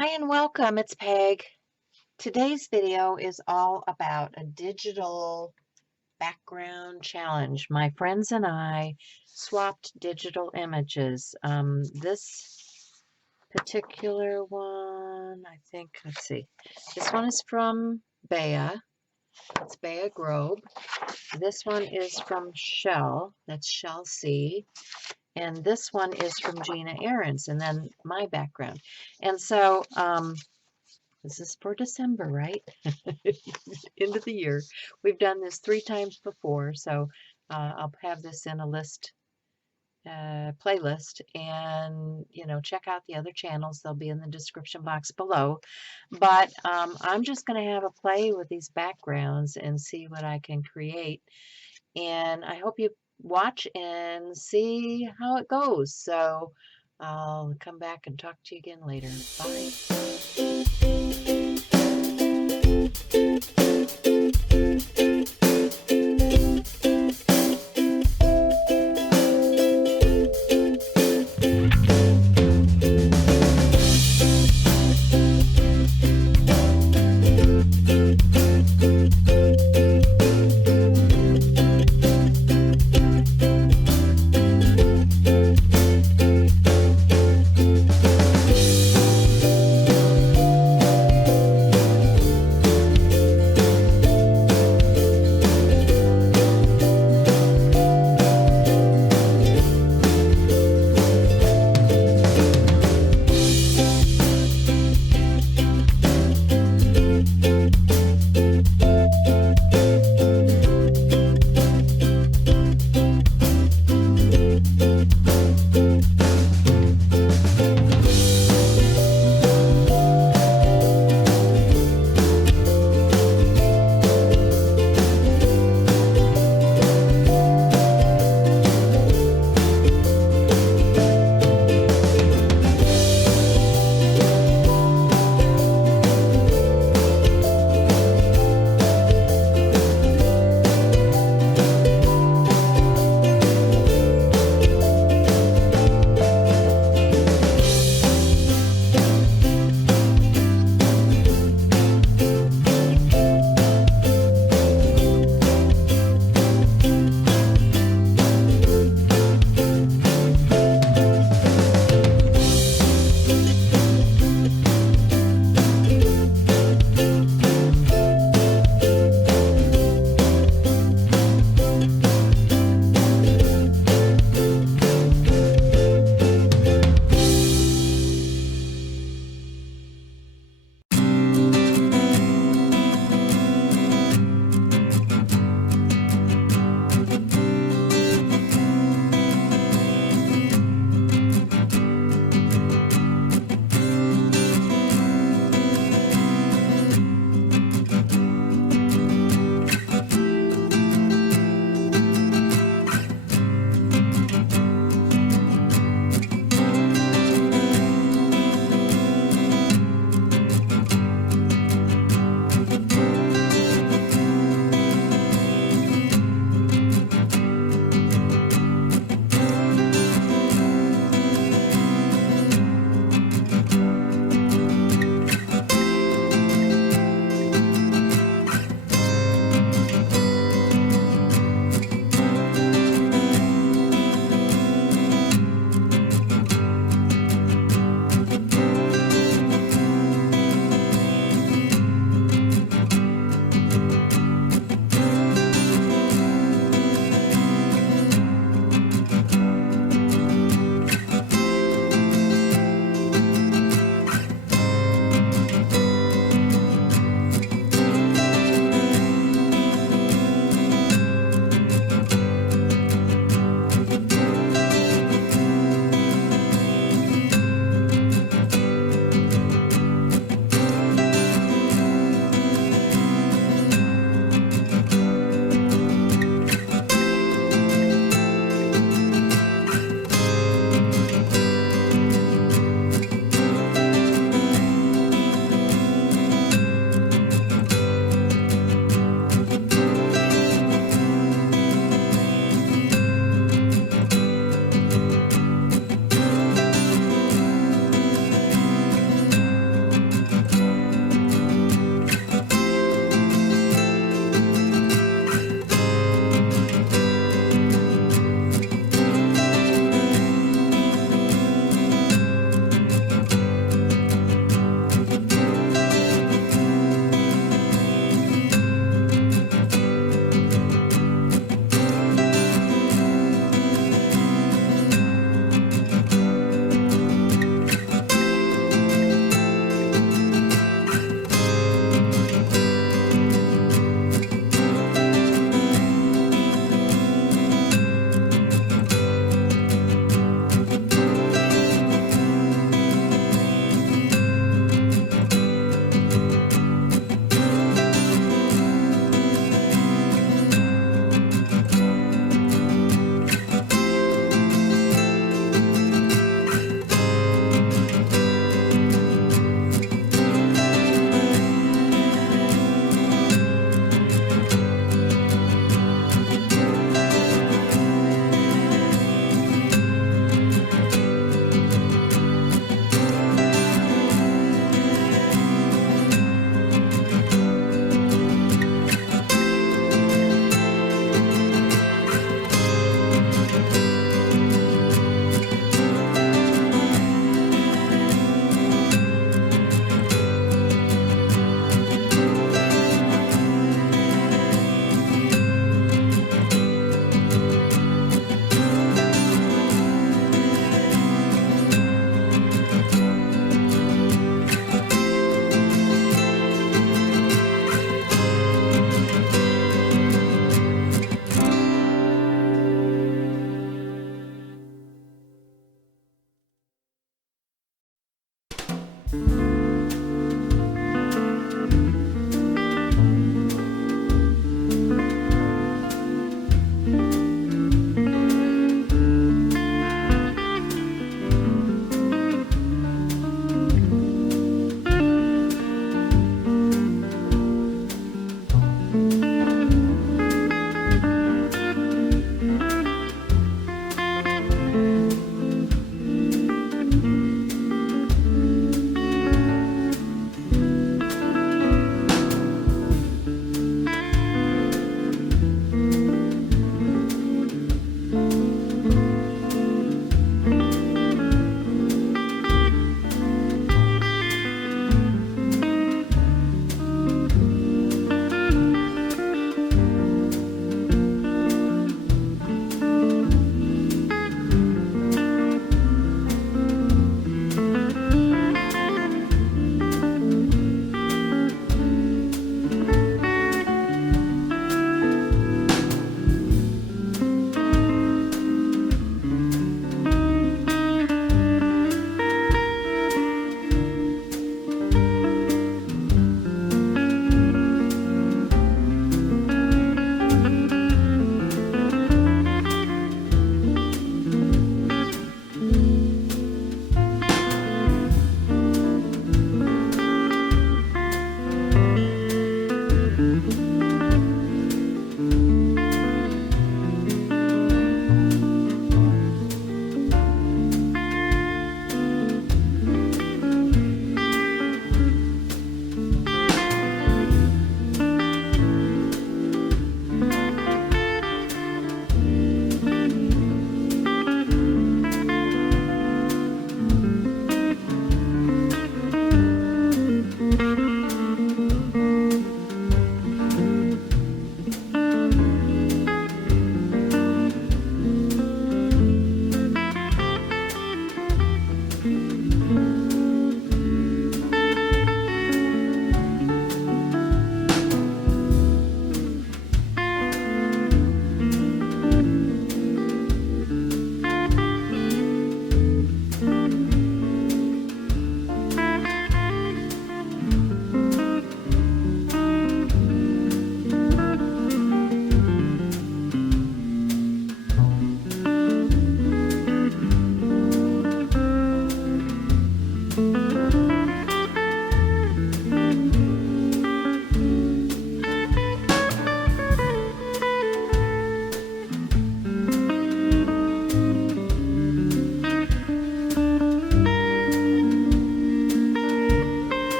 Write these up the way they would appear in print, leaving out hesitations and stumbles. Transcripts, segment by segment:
Hi and welcome, it's Peg. Today's video is all about a digital background challenge. My friends and I swapped digital images. This particular one, I think, let's see. This one is from Bea. It's Bea Grobe. This one is from Shell. That's Shell C. And this one is from Gina Ahrens, and then my background. And so, this is for December, right? End of the year. We've done this 3 times before, so I'll have this in a playlist, and check out the other channels. They'll be in the description box below. But I'm just going to have a play with these backgrounds and see what I can create. And I hope you watch and see how it goes. So I'll come back and talk to you again later. Bye.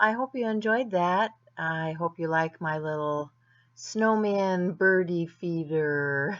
I hope you enjoyed that. I hope you like my little snowman birdie feeder.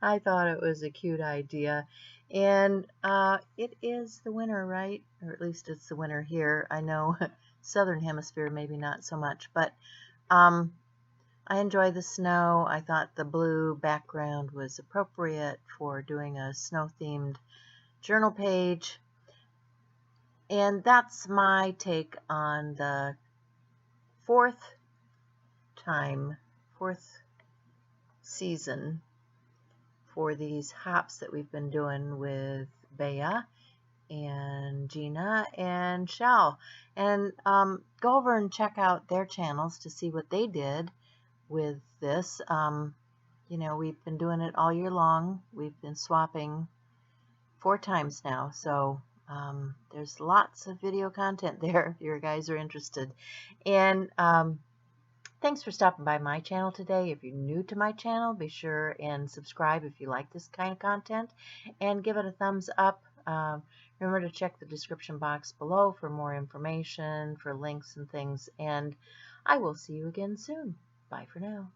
I thought it was a cute idea. And it is the winter, right? Or at least it's the winter here. I know southern hemisphere maybe not so much, but I enjoy the snow. I thought the blue background was appropriate for doing a snow-themed journal page. And that's my take on the fourth season for these hops that we've been doing with Bea and Gina and Shell. And go over and check out their channels to see what they did with this. You know, we've been doing it all year long. We've been swapping 4 times now, so there's lots of video content there if you guys are interested. And thanks for stopping by my channel today. If you're new to my channel, be sure and subscribe if you like this kind of content, and give it a thumbs up. Remember to check the description box below for more information, for links and things, and I will see you again soon. Bye for now.